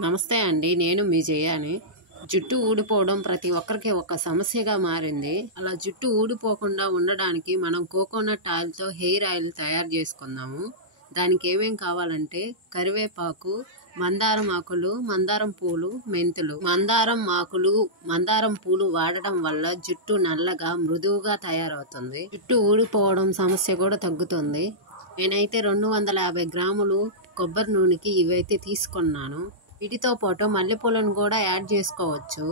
నమస్తే అండి, నేను మీ జయాని. జుట్టు ఊడిపోవడం ప్రతి ఒక్కరికి ఒక సమస్యగా మారింది. అలా జుట్టు ఊడిపోకుండా ఉండడానికి మనం కోకోనట్ ఆయిల్తో హెయిర్ ఆయిల్ తయారు చేసుకుందాము. దానికి ఏమేం కావాలంటే కరివేపాకు, మందారం ఆకులు, మందారం పూలు, మెంతులు. మందారం పూలు వాడడం వల్ల జుట్టు నల్లగా మృదువుగా తయారవుతుంది. జుట్టు ఊడిపోవడం సమస్య కూడా తగ్గుతుంది. నేనైతే 250 గ్రాములు కొబ్బరి నూనెకి ఇవైతే తీసుకున్నాను. వీటితో పాటు మల్లెపూలను కూడా యాడ్ చేసుకోవచ్చు.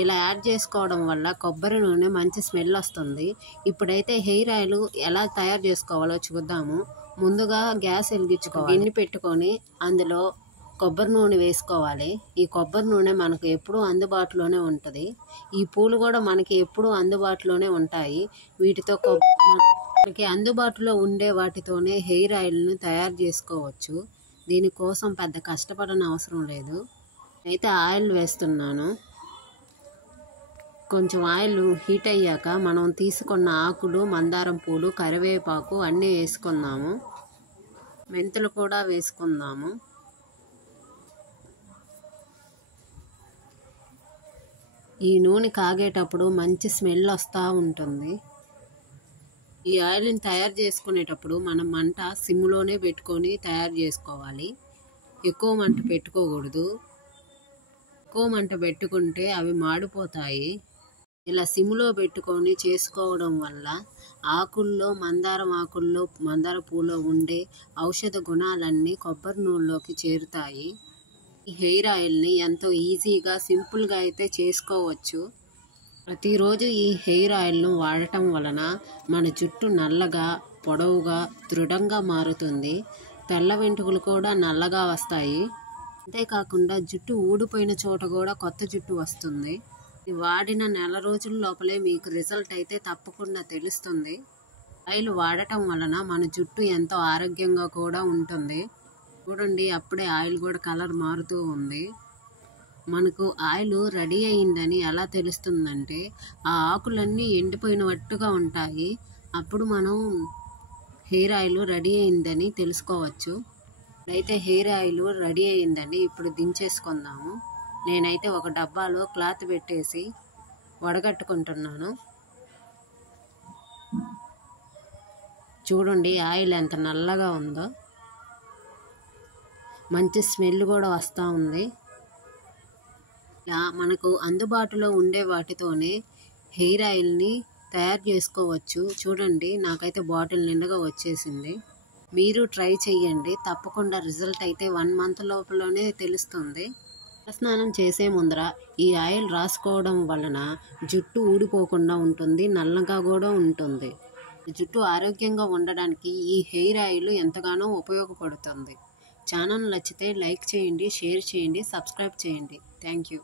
ఇలా యాడ్ చేసుకోవడం వల్ల కొబ్బరి నూనె మంచి స్మెల్ వస్తుంది. ఇప్పుడైతే హెయిర్ ఆయిల్ ఎలా తయారు చేసుకోవాలో చూద్దాము. ముందుగా గ్యాస్ వెలిగించుకోవాలి. గిన్నె పెట్టుకొని అందులో కొబ్బరి నూనె వేసుకోవాలి. ఈ కొబ్బరి నూనె మనకు ఎప్పుడూ అందుబాటులోనే ఉంటుంది. ఈ పూలు కూడా మనకి ఎప్పుడూ అందుబాటులోనే ఉంటాయి. వీటితో మనకి అందుబాటులో ఉండే వాటితోనే హెయిర్ ఆయిల్ను తయారు చేసుకోవచ్చు. దీనికోసం పెద్ద కష్టపడని అవసరం లేదు. అయితే ఆయిల్ వేస్తున్నాను. కొంచెం ఆయిల్ హీట్ అయ్యాక మనం తీసుకున్న ఆకులు, మందారం పూలు, కరివేపాకు అన్నీ వేసుకుందాము. మెంతులు కూడా వేసుకుందాము. ఈ నూనె కాగేటప్పుడు మంచి స్మెల్ వస్తూ ఉంటుంది. ఈ ఆయిల్ని తయారు చేసుకునేటప్పుడు మనం మంట సిమ్లోనే పెట్టుకొని తయారు చేసుకోవాలి. ఎక్కువ మంట పెట్టుకోకూడదు. ఎక్కువ మంట పెట్టుకుంటే అవి మాడిపోతాయి. ఇలా సిమ్లో పెట్టుకొని చేసుకోవడం వల్ల ఆకుల్లో, మందార పూలో ఉండే ఔషధ గుణాలన్నీ కొబ్బరి నూనెలోకి చేరుతాయి. ఈ హెయిర్ ఆయిల్ని ఎంతో ఈజీగా, సింపుల్గా అయితే చేసుకోవచ్చు. ప్రతిరోజు ఈ హెయిర్ ఆయిల్ను వాడటం వలన మన జుట్టు నల్లగా, పొడవుగా, దృఢంగా మారుతుంది. తెల్ల వెంట్రుకలు కూడా నల్లగా వస్తాయి. అంతేకాకుండా జుట్టు ఊడిపోయిన చోట కూడా కొత్త జుట్టు వస్తుంది. ఇది వాడిన నెల రోజుల లోపలే మీకు రిజల్ట్ అయితే తప్పకుండా తెలుస్తుంది. ఆయిల్ వాడటం వలన మన జుట్టు ఎంతో ఆరోగ్యంగా కూడా ఉంటుంది. చూడండి, అప్పుడే ఆయిల్ కూడా కలర్ మారుతూ ఉంది. మనకు ఆయిల్ రెడీ అయిందని ఎలా తెలుస్తుందంటే ఆ ఆకులన్నీ ఎండిపోయినట్టుగా ఉంటాయి. అప్పుడు మనం హెయిర్ ఆయిల్ రెడీ అయిందని తెలుసుకోవచ్చు. అయితే హెయిర్ ఆయిల్ రెడీ అయిందండి. ఇప్పుడు దించేసుకుందాము. నేనైతే ఒక డబ్బాలో క్లాత్ పెట్టేసి వడగట్టుకుంటున్నాను. చూడండి, ఆయిల్ ఎంత నల్లగా ఉందో. మంచి స్మెల్ కూడా వస్తూ ఉంది. ఇలా మనకు అందుబాటులో ఉండే వాటితోనే హెయిర్ ఆయిల్ని తయారు చేసుకోవచ్చు. చూడండి, నాకైతే బాటిల్ నిండుగా వచ్చేసింది. మీరు ట్రై చేయండి. తప్పకుండా రిజల్ట్ అయితే 1 మంత్ లోపలనే తెలుస్తుంది. స్నానం చేసే ముందర ఈ ఆయిల్ రాసుకోవడం వలన జుట్టు ఊడిపోకుండా ఉంటుంది, నల్లగా కూడా ఉంటుంది. జుట్టు ఆరోగ్యంగా ఉండడానికి ఈ హెయిర్ ఆయిల్ ఎంతగానో ఉపయోగపడుతుంది. ఛానల్ నచ్చితే లైక్ చేయండి, షేర్ చేయండి, సబ్స్క్రైబ్ చేయండి. Thank you.